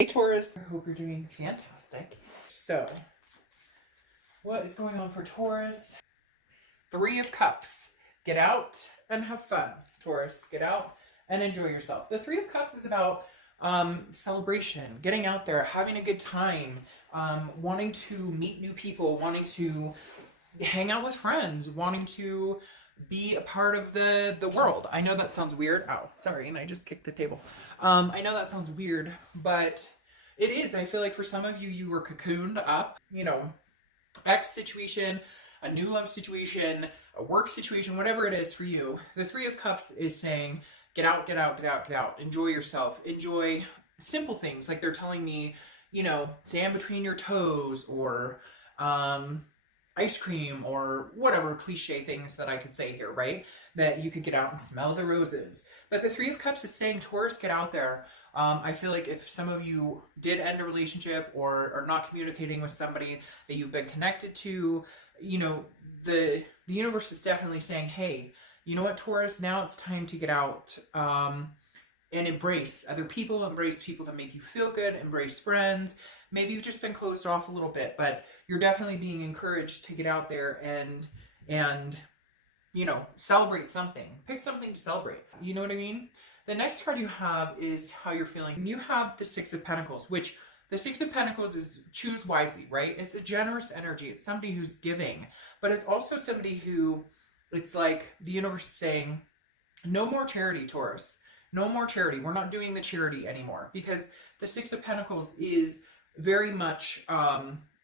Hey Taurus, I hope you're doing fantastic. So, what is going on for Taurus? Three of Cups. Get out and have fun, Taurus. Get out and enjoy yourself. The Three of Cups is about celebration, getting out there, having a good time, wanting to meet new people, wanting to hang out with friends, wanting to be a part of the world. I know that sounds weird. Ow, sorry, and I just kicked the table. I know that sounds weird, but it is. I feel like for some of you, you were cocooned up, you know, X situation, a new love situation, a work situation, whatever it is for you. The Three of Cups is saying, get out, get out, get out, get out. Enjoy yourself. Enjoy simple things. Like they're telling me, you know, sand between your toes or ice cream or whatever cliche things that I could say here, right? That you could get out and smell the roses. But the Three of Cups is saying, Taurus, get out there. I feel like if some of you did end a relationship or are not communicating with somebody that you've been connected to, you know, the universe is definitely saying, hey, you know what, Taurus, now it's time to get out and embrace other people, embrace people that make you feel good, embrace friends. Maybe you've just been closed off a little bit, but you're definitely being encouraged to get out there and you know, celebrate something. Pick something to celebrate. You know what I mean? The next card you have is how you're feeling. You have the Six of Pentacles, which the Six of Pentacles is choose wisely, right? It's a generous energy. It's somebody who's giving, but it's also somebody who, it's like the universe is saying, no more charity, Taurus. No more charity. We're not doing the charity anymore, because the Six of Pentacles is very much,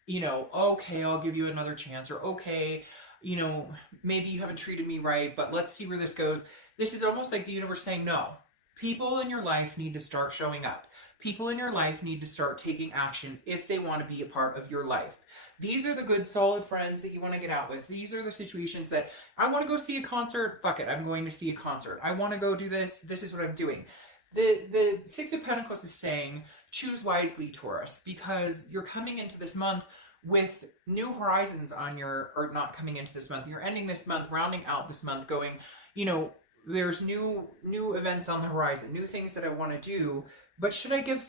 you know, okay, I'll give you another chance, or okay, you know, maybe you haven't treated me right, but let's see where this goes. This is almost like the universe saying, no, people in your life need to start showing up. People in your life need to start taking action if they want to be a part of your life. These are the good, solid friends that you want to get out with. These are the situations that I want to go see a concert. Fuck it, I'm going to see a concert. I want to go do this. This is what I'm doing. The Six of Pentacles is saying, choose wisely, Taurus, because you're coming into this month with new horizons on your, or not coming into this month, you're ending this month, rounding out this month, going, you know, there's new events on the horizon, new things that I want to do, but should I give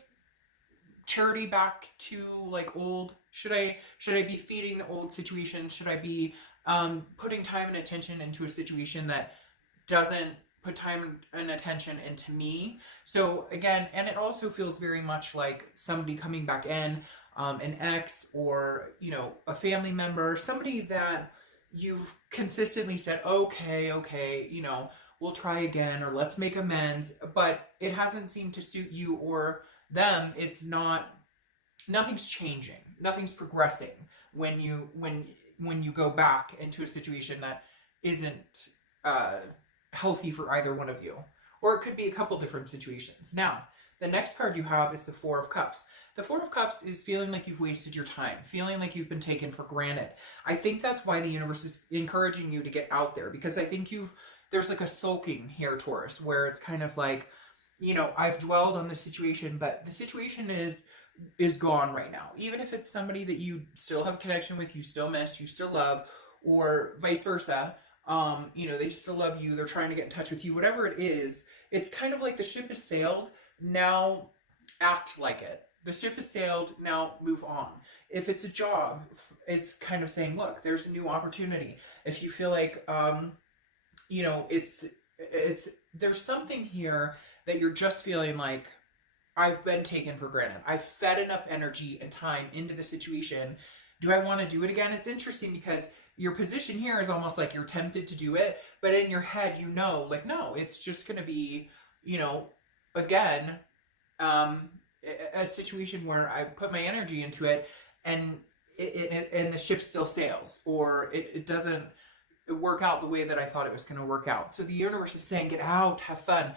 charity back to like old? Should I be feeding the old situation? Should I be putting time and attention into a situation that doesn't put time and attention into me? So again, and it also feels very much like somebody coming back in, an ex, or, you know, a family member, somebody that you've consistently said, okay, you know, we'll try again, or let's make amends, but it hasn't seemed to suit you or them. It's not, nothing's changing, nothing's progressing when you go back into a situation that isn't healthy for either one of you. Or it could be a couple different situations. Now, the next card you have is the Four of Cups. The Four of Cups is feeling like you've wasted your time, feeling like you've been taken for granted. I think that's why the universe is encouraging you to get out there, because I think there's like a sulking here, Taurus, where it's kind of like, you know, I've dwelled on the situation, but the situation is gone right now. Even if it's somebody that you still have a connection with, you still miss, you still love, or vice versa, you know, they still love you, they're trying to get in touch with you, whatever it is, it's kind of like the ship has sailed, now act like it. The ship has sailed, now move on. If it's a job, it's kind of saying, look, there's a new opportunity. If you feel like, you know, there's something here that you're just feeling like, I've been taken for granted. I've fed enough energy and time into the situation. Do I want to do it again? It's interesting because your position here is almost like you're tempted to do it, but in your head, you know, like, no, it's just going to be, you know, again, a situation where I put my energy into it and and the ship still sails, or it doesn't work out the way that I thought it was going to work out. So the universe is saying, get out, have fun.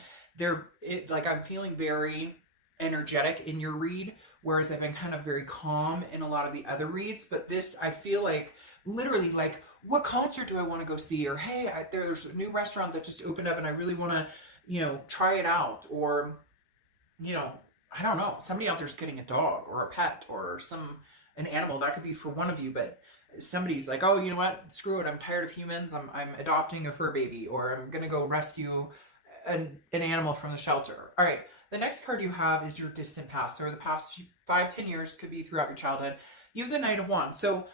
Like I'm feeling very energetic in your read, whereas I've been kind of very calm in a lot of the other reads. But this, I feel like literally like, what concert do I want to go see? Or, hey, there's a new restaurant that just opened up and I really want to, you know, try it out. Or, you know, I don't know, somebody out there's getting a dog or a pet or an animal. That could be for one of you, but somebody's like, oh, you know what, screw it, I'm tired of humans, I'm adopting a fur baby, or I'm gonna go rescue an animal from the shelter. All right, The next card you have is your distant past, or the past 5-10 years, could be throughout your childhood. You have the Knight of Wands. So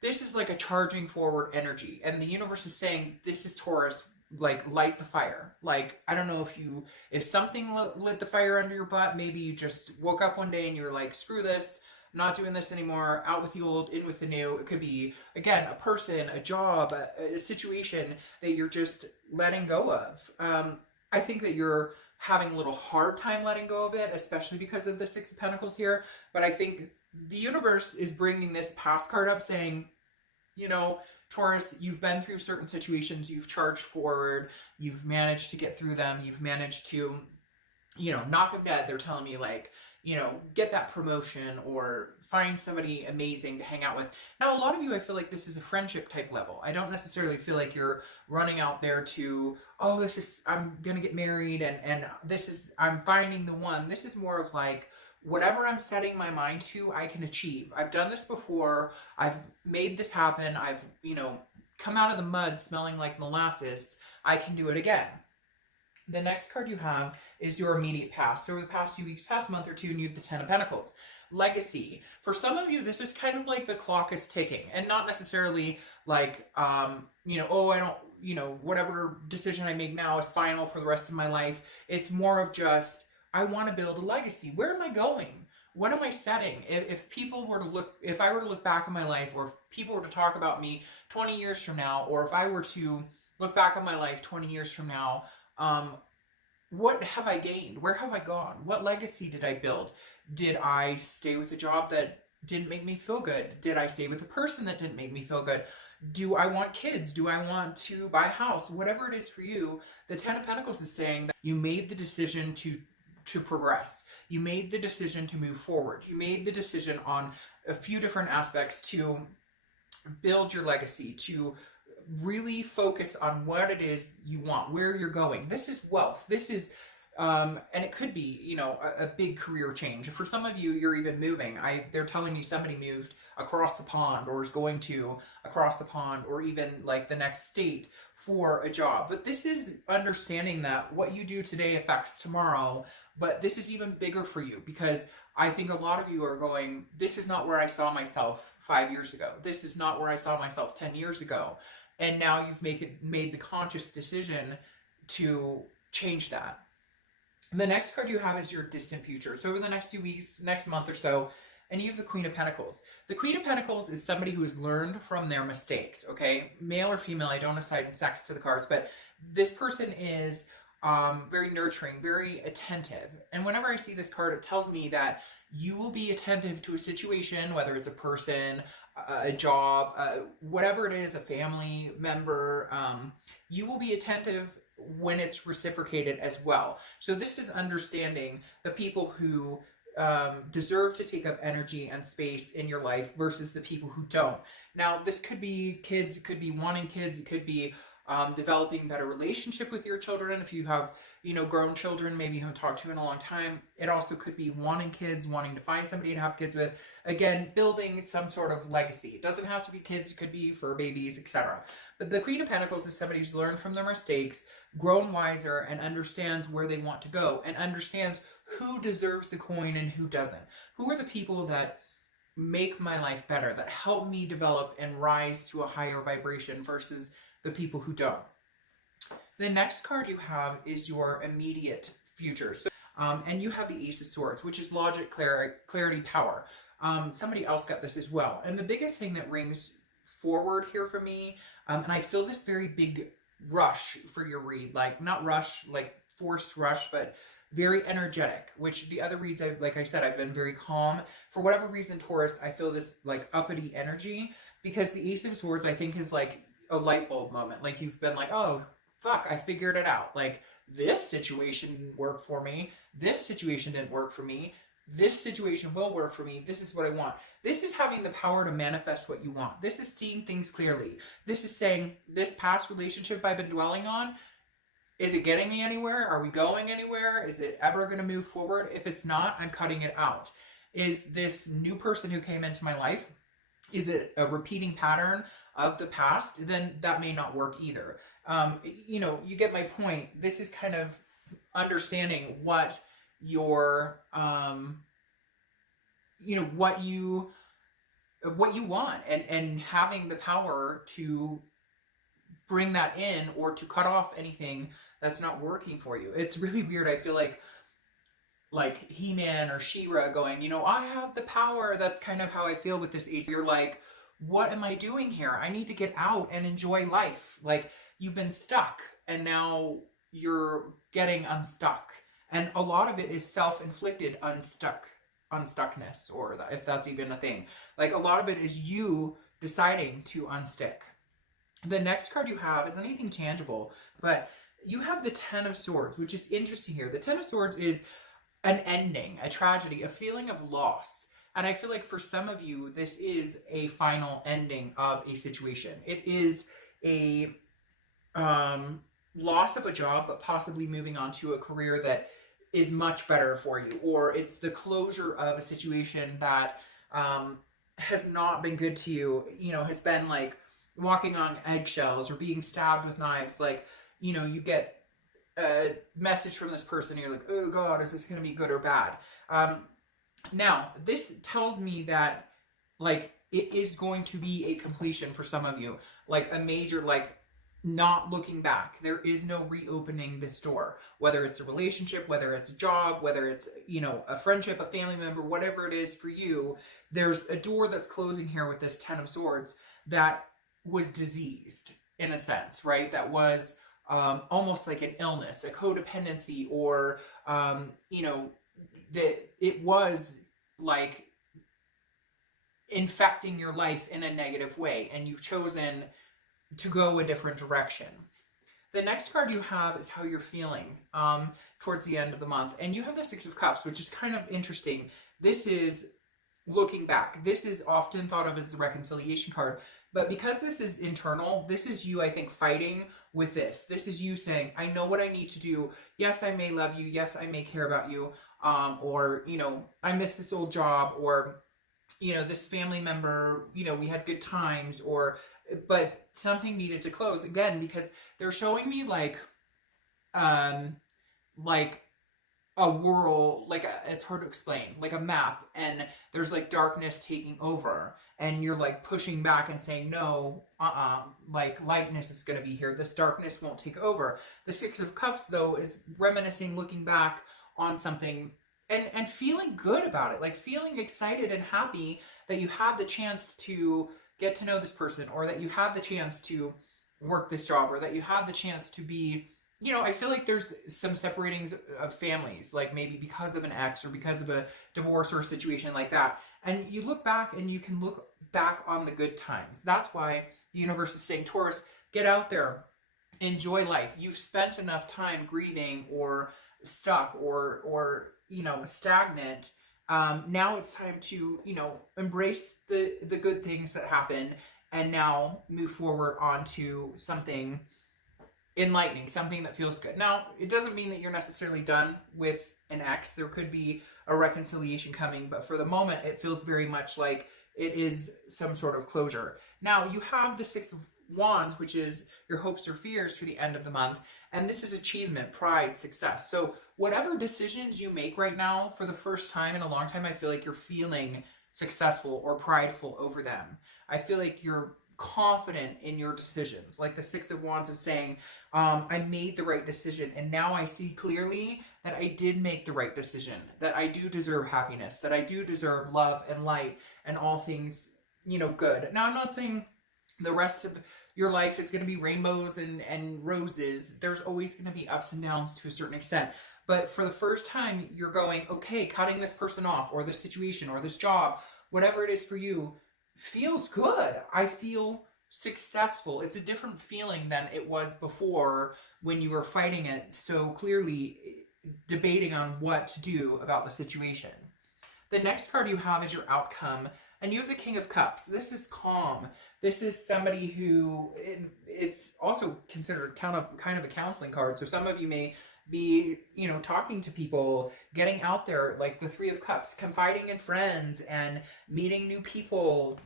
this is like a charging forward energy, and the universe is saying, this is Taurus, like, light the fire. Like, I don't know if something lit the fire under your butt. Maybe you just woke up one day and you were like, screw this, I'm not doing this anymore, out with the old, in with the new. It could be, again, a person, a job, a situation that you're just letting go of. I think that you're having a little hard time letting go of it, especially because of the Six of Pentacles here. But I think the universe is bringing this past card up, saying, you know, Taurus, you've been through certain situations, you've charged forward, you've managed to get through them, you've managed to, you know, knock them dead. They're telling me, like, you know, get that promotion or find somebody amazing to hang out with. Now, a lot of you, I feel like this is a friendship type level. I don't necessarily feel like you're running out there to, oh, I'm going to get married and I'm finding the one. This is more of like, whatever I'm setting my mind to, I can achieve. I've done this before. I've made this happen. I've, you know, come out of the mud smelling like molasses. I can do it again. The next card you have is your immediate past. So over the past few weeks, past month or two, and you have the Ten of Pentacles. Legacy. For some of you, this is kind of like the clock is ticking, and not necessarily like, you know, oh, I don't, you know, whatever decision I make now is final for the rest of my life. It's more of just, I want to build a legacy. Where am I going? What am I setting? If people were to look, if I were to look back on my life, or if people were to talk about me 20 years from now, or if I were to look back on my life 20 years from now, what have I gained? Where have I gone? What legacy did I build? Did I stay with a job that didn't make me feel good? Did I stay with a person that didn't make me feel good? Do I want kids? Do I want to buy a house? Whatever it is for you, the Ten of Pentacles is saying that you made the decision to progress. You made the decision to move forward. You made the decision on a few different aspects to build your legacy, to really focus on what it is you want, where you're going. This is wealth. This is, and it could be, you know, a big career change. For some of you, you're even moving. They're telling me somebody moved across the pond, or is going to across the pond, or even like the next state for a job. But this is understanding that what you do today affects tomorrow. But this is even bigger for you, because I think a lot of you are going, this is not where I saw myself 5 years ago. This is not where I saw myself 10 years ago. And now you've made the conscious decision to change that. The next card you have is your distant future. So over the next few weeks, next month or so, and you have the Queen of Pentacles. The Queen of Pentacles is somebody who has learned from their mistakes, okay? Male or female, I don't assign sex to the cards, but this person is very nurturing, very attentive. And whenever I see this card, it tells me that you will be attentive to a situation, whether it's a person, a job, whatever it is, a family member. You will be attentive when it's reciprocated as well. So this is understanding the people who deserve to take up energy and space in your life versus the people who don't. Now, this could be kids, it could be wanting kids, it could be developing better relationship with your children. If you have, you know, grown children, maybe you haven't talked to in a long time. It also could be wanting kids, wanting to find somebody to have kids with. Again, building some sort of legacy. It doesn't have to be kids, it could be fur babies, etc. But the Queen of Pentacles is somebody who's learned from their mistakes, grown wiser, and understands where they want to go, and understands who deserves the coin and who doesn't. Who are the people that make my life better, that help me develop and rise to a higher vibration versus the people who don't. The next card you have is your immediate future. So, and you have the Ace of Swords, which is logic, clarity, power. Somebody else got this as well. And the biggest thing that rings forward here for me, and I feel this very big rush for your read, like not rush, like forced rush, but very energetic, which the other reads, like I said, I've been very calm. For whatever reason, Taurus, I feel this like uppity energy, because the Ace of Swords, I think, is like a light bulb moment. Like you've been like, oh, fuck, I figured it out. Like this situation didn't work for me. This situation didn't work for me. This situation will work for me. This is what I want. This is having the power to manifest what you want. This is seeing things clearly. This is saying, this past relationship I've been dwelling on, is it getting me anywhere? Are we going anywhere? Is it ever going to move forward? If it's not, I'm cutting it out. Is this new person who came into my life, is it a repeating pattern of the past? Then that may not work either. You know, you get my point. This is kind of understanding what your, you know, what you want, and having the power to bring that in or to cut off anything that's not working for you. It's really weird. I feel like He-Man or She-Ra going, you know, I have the power. That's kind of how I feel with this ace. You're like, what am I doing here? I need to get out and enjoy life. Like, you've been stuck and now you're getting unstuck. And a lot of it is self-inflicted unstuckness, or if that's even a thing. Like, a lot of it is you deciding to unstick. The next card you have is anything tangible, but you have the Ten of Swords, which is interesting here. The Ten of Swords is an ending, a tragedy, a feeling of loss. And I feel like for some of you, this is a final ending of a situation. It is a loss of a job, but possibly moving on to a career that is much better for you. Or it's the closure of a situation that has not been good to you, you know, has been like walking on eggshells or being stabbed with knives. Like, you know, you get a message from this person and you're like, oh God, is this going to be good or bad? Now, this tells me that, like, it is going to be a completion for some of you. Like, a major, like, not looking back. There is no reopening this door. Whether it's a relationship, whether it's a job, whether it's, you know, a friendship, a family member, whatever it is for you, there's a door that's closing here with this Ten of Swords that was diseased, in a sense, right? That was almost like an illness, a codependency, or, you know, that it was like infecting your life in a negative way, and you've chosen to go a different direction. The next card you have is how you're feeling towards the end of the month, and you have the Six of Cups, which is kind of interesting. This is looking back. This is often thought of as the reconciliation card, but because this is internal, this is you, I think, fighting with this. This is you saying, I know what I need to do. Yes, I may love you. Yes, I may care about you. Or, you know, I miss this old job, or, you know, this family member, you know, we had good times, or, but something needed to close again, because they're showing me like a world, like it's hard to explain, like a map, and there's like darkness taking over, and you're like pushing back and saying, no, like lightness is going to be here. This darkness won't take over. The Six of Cups, though, is reminiscing, looking back on something and feeling good about it, like feeling excited and happy that you had the chance to get to know this person, or that you had the chance to work this job, or that you had the chance to be, you know, I feel like there's some separatings of families, like maybe because of an ex or because of a divorce or a situation like that. And you look back and you can look back on the good times. That's why the universe is saying, Taurus, get out there, enjoy life. You've spent enough time grieving or stuck or you know, stagnant. Now it's time to, you know, embrace the good things that happen, and now move forward onto something enlightening, something that feels good. Now, it doesn't mean that you're necessarily done with an ex. There could be a reconciliation coming, but for the moment, it feels very much like it is some sort of closure. Now, you have the Six of Wands, which is your hopes or fears for the end of the month, and this is achievement, pride, success. So whatever decisions you make right now, for the first time in a long time, I feel like you're feeling successful or prideful over them. I feel like you're confident in your decisions. Like the Six of Wands is saying, I made the right decision, and now I see clearly that I did make the right decision, that I do deserve happiness, that I do deserve love and light and all things, you know, good. Now, I'm not saying the rest of your life is going to be rainbows and roses. There's always going to be ups and downs to a certain extent. But for the first time, you're going, okay, cutting this person off, or this situation, or this job, whatever it is for you, feels good. I feel successful. It's a different feeling than it was before when you were fighting it so clearly, debating on what to do about the situation. The next card you have is your outcome, and you have the King of Cups. This is calm. This is somebody who, it's also considered kind of a counseling card. So some of you may be, you know, talking to people, getting out there, like the Three of Cups, confiding in friends and meeting new people,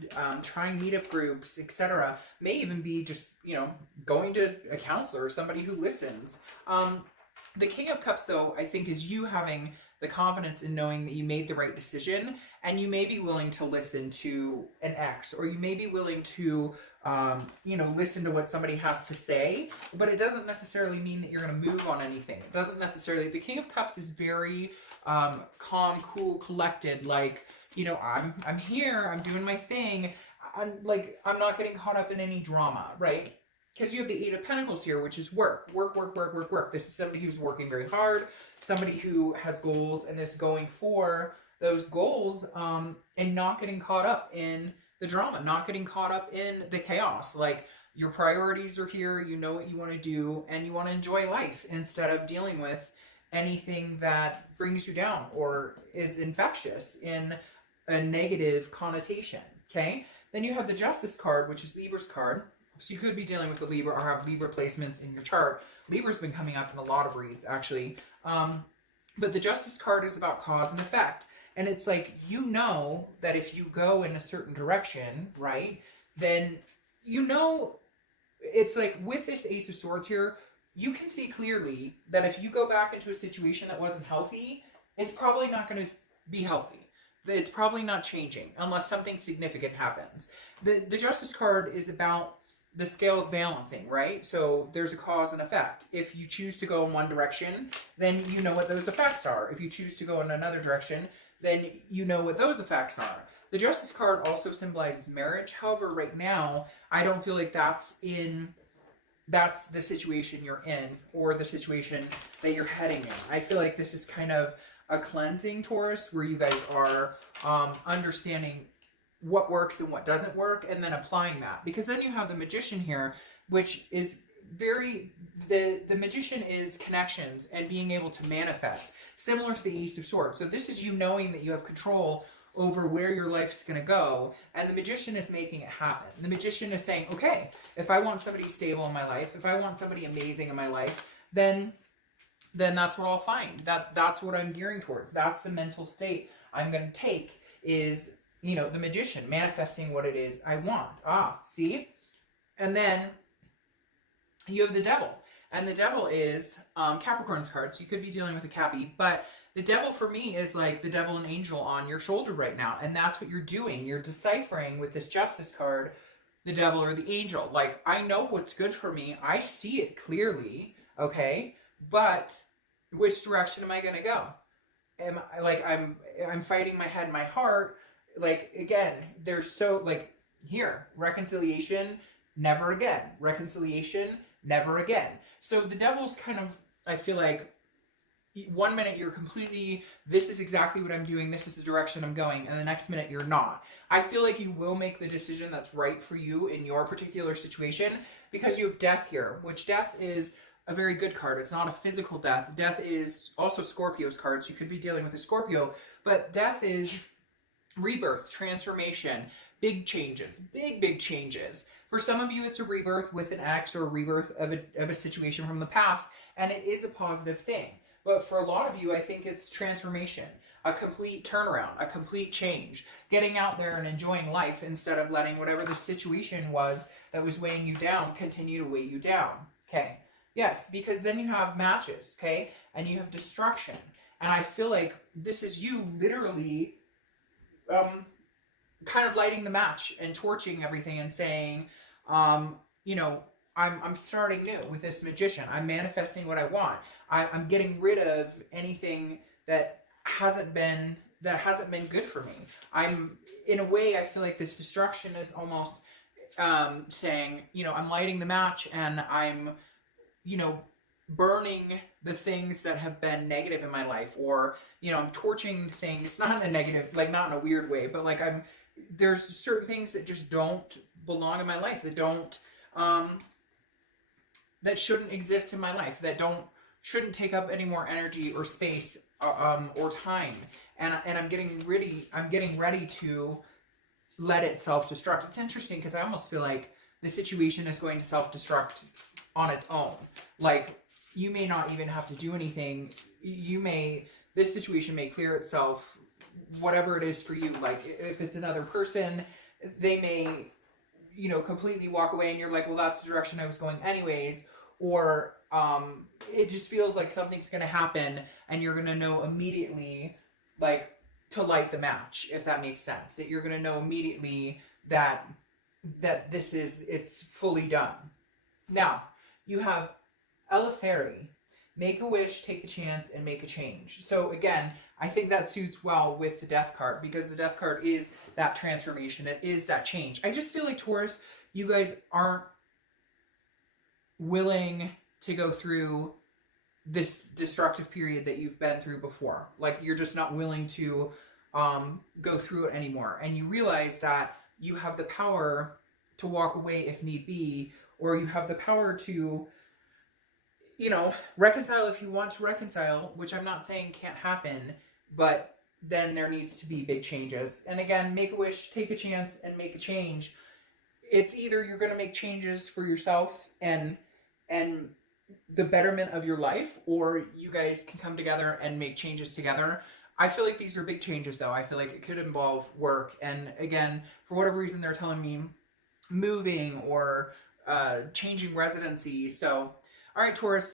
trying meetup groups, etc. May even be just, you know, going to a counselor or somebody who listens. The King of Cups, though, I think is you having the confidence in knowing that you made the right decision, and you may be willing to listen to an ex, or you may be willing to, you know, listen to what somebody has to say, but it doesn't necessarily mean that you're going to move on anything. It doesn't necessarily, the King of Cups is very calm, cool, collected, like, you know, I'm here, I'm doing my thing, I'm not getting caught up in any drama, right? Because you have the Eight of Pentacles here, which is work. This is somebody who's working very hard, somebody who has goals and is going for those goals, and not getting caught up in the drama, not getting caught up in the chaos. Like, your priorities are here, you know what you want to do, and you want to enjoy life instead of dealing with anything that brings you down or is infectious in a negative connotation, okay? Then you have the Justice card, which is Libra's card. So you could be dealing with a Libra or have Libra placements in your chart. Libra's been coming up in a lot of reads, actually. But the Justice card is about cause and effect. And it's like, you know that if you go in a certain direction, right, then you know, it's like with this Ace of Swords here, you can see clearly that if you go back into a situation that wasn't healthy, it's probably not going to be healthy. It's probably not changing unless something significant happens. The Justice card is about the scales balancing, right? So there's a cause and effect. If you choose to go in one direction, then you know what those effects are. If you choose to go in another direction, then you know what those effects are. The Justice card also symbolizes marriage. However, right now, I don't feel like that's the situation you're in, or the situation that you're heading in. I feel like this is kind of a cleansing, Taurus, where you guys are understanding what works and what doesn't work, and then applying that. Because then you have the Magician here, which is very, the Magician is connections and being able to manifest, similar to the Ace of Swords. So this is you knowing that you have control over where your life's going to go, and the Magician is making it happen. The Magician is saying, okay, if I want somebody stable in my life, if I want somebody amazing in my life, then that's what I'll find. That's what I'm gearing towards. That's the mental state I'm going to take, is, you know, the Magician, manifesting what it is I want. See? And then you have the Devil. And the Devil is Capricorn's card, so you could be dealing with a Cappy, but the Devil for me is like the devil and angel on your shoulder right now, and that's what you're doing. You're deciphering with this Justice card the devil or the angel. Like, I know what's good for me. I see it clearly, okay? But which direction am I going to go? Am I, like, I'm fighting my head, my heart. Like, again, there's so, like, here, reconciliation, never again. Reconciliation, never again. So the devil's kind of, I feel like, one minute you're completely, this is exactly what I'm doing, this is the direction I'm going, and the next minute you're not. I feel like you will make the decision that's right for you in your particular situation, because you have Death here, which Death is a very good card. It's not a physical death. Death is also Scorpio's card, so you could be dealing with a Scorpio, but Death is rebirth, transformation, big changes, big changes. For some of you, it's a rebirth with an ex, or a rebirth of a situation from the past, and it is a positive thing. But for a lot of you, I think it's transformation, a complete turnaround, a complete change, getting out there and enjoying life instead of letting whatever the situation was that was weighing you down continue to weigh you down, okay? Yes, because then you have matches, okay? And you have destruction. And I feel like this is you literally kind of lighting the match and torching everything and saying, you know, I'm starting new with this Magician. I'm manifesting what I want. I'm getting rid of anything that hasn't been good for me. I'm, in a way, I feel like this destruction is almost saying, you know, I'm lighting the match and I'm, you know, burning the things that have been negative in my life, or, you know, I'm torching things, not in a negative, like not in a weird way, but like there's certain things that just don't belong in my life, that don't, that shouldn't exist in my life, that shouldn't take up any more energy or space, or time. And I'm getting ready to let it self-destruct. It's interesting because I almost feel like the situation is going to self-destruct on its own. Like, you may not even have to do anything. This situation may clear itself, whatever it is for you. Like, if it's another person, they may, you know, completely walk away and you're like, well, that's the direction I was going anyways. Or it just feels like something's going to happen and you're going to know immediately, like, to light the match, if that makes sense. That you're going to know immediately that it's fully done. Now, you have Ella Fairy. Make a wish, take a chance, and make a change. So again, I think that suits well with the Death card, because the Death card is that transformation. It is that change. I just feel like, Taurus, you guys aren't willing to go through this destructive period that you've been through before. Like, you're just not willing to go through it anymore. And you realize that you have the power to walk away if need be, or you have the power to, you know, reconcile if you want to reconcile, which I'm not saying can't happen, but then there needs to be big changes. And again, make a wish, take a chance, and make a change. It's either you're going to make changes for yourself and the betterment of your life, or you guys can come together and make changes together. I feel like these are big changes, though. I feel like it could involve work. And again, for whatever reason, they're telling me moving or changing residency. So, all right, Taurus,